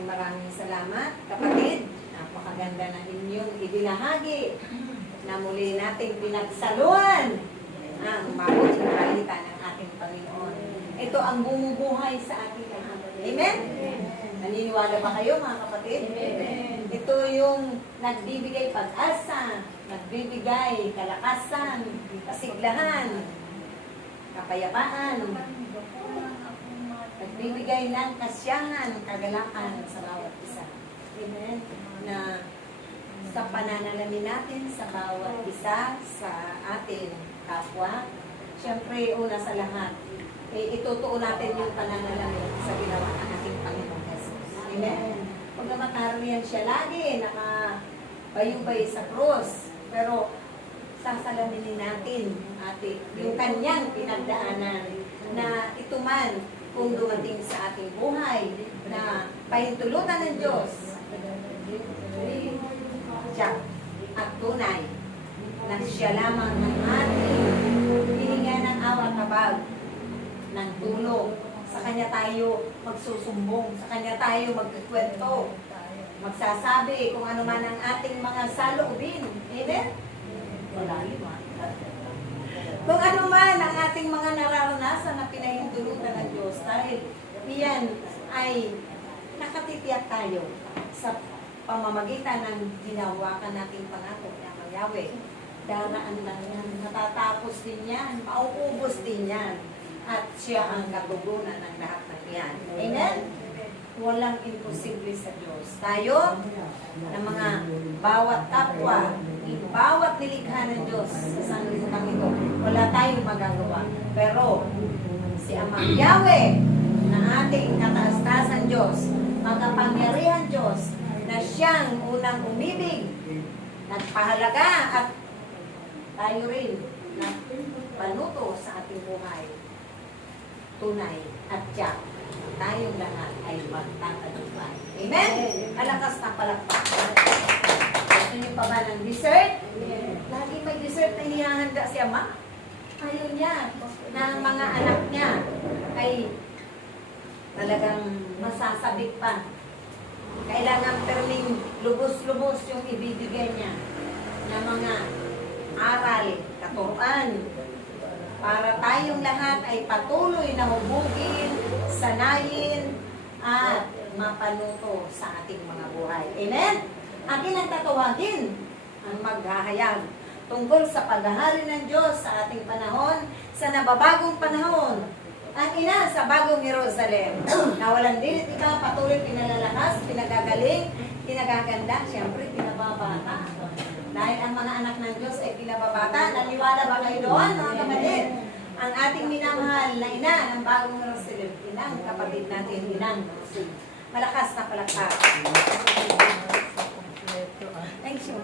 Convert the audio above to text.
Maraming salamat, kapatid. Napakaganda na inyong ibinahagi na muli nating pinagsaluhan ang mabuting balita ng ating Panginoon. Ito ang bumubuhay sa ating lahat. Amen? Naniniwala ba kayo, mga kapatid? Amen. Ito yung nagbibigay pag-asa, nagbibigay kalakasan, kasiglahan, kapayapaan, nagbibigay ng kasiyahan, kagalakan sa bawat isa. Amen? Na sa pananalamin natin sa bawat isa sa ating kapwa, siyempre una sa lahat, itutuon natin yung pananalamin sa ginawa ng ating Panginoong Jesus. Amen? Pagkamat naroon siya lagi, nakabayubay sa krus, pero sasalaminin natin yung kanyang pinagdaanan na ito man kung dumating sa ating buhay na pahintulutan ng Diyos siya at tunay na siya lamang ang ating hihinga ng awa tabag ng tulong. Sa Kanya tayo magsusumbong, sa Kanya tayo magkikwento, magsasabi kung ano man ang ating mga saloobin. Amen? Malalim ha? Kung ano man ang ating mga nararanasan na pinahintulutan ng Diyos, dahil iyan ay nakatitiyak tayo sa pamamagitan ng ginawakan nating pangako ng Yahweh. Daraan lang yan, matatapos din yan, mauubos din yan, at siya ang katugunan ng lahat ng yan. Amen? Walang imposible sa Diyos. Tayo, ng mga bawat kapwa, bawat nilikha ng Diyos sa sanglibutan ito, wala tayong magagawa. Pero, si Amang Yahweh, na ating kataas-taasan Diyos, makapangyarihan Diyos, na siyang unang umibig, nagpahalaga, at tayo rin na panuto sa ating buhay. Tunay at tiyak, tayong lahat ay magtatagumpay. Amen? Malakas na palakpak. Gusto niyo pa ba ng dessert? Lagi may dessert na hinihanda si Ama. Ayaw niya na ang mga anak niya ay talagang masasabik pa. Kailangan perming lubos-lubos yung ibibigay niya na mga aral, katuruan, para tayong lahat ay patuloy na hubugin, sanayin, at mapanuto sa ating mga buhay. Amen? Akin ang tatawagin ang maghahayag tungkol sa paghahari ng Diyos sa ating panahon, sa nababagong panahon. Ang ina sa bagong Jerusalem, na walang dilit ikaw patuloy pinalalakas, pinagagaling, pinagaganda, siyempre pinababata. Dahil ang mga anak ng Diyos ay pinababata. Naniwala ba kayo doon, mga kapatid? Ang ating minamahal na ina ng bagong Jerusalem, inang kapatid natin, inang Jerusalem. Malakas na palakpak. Thank you.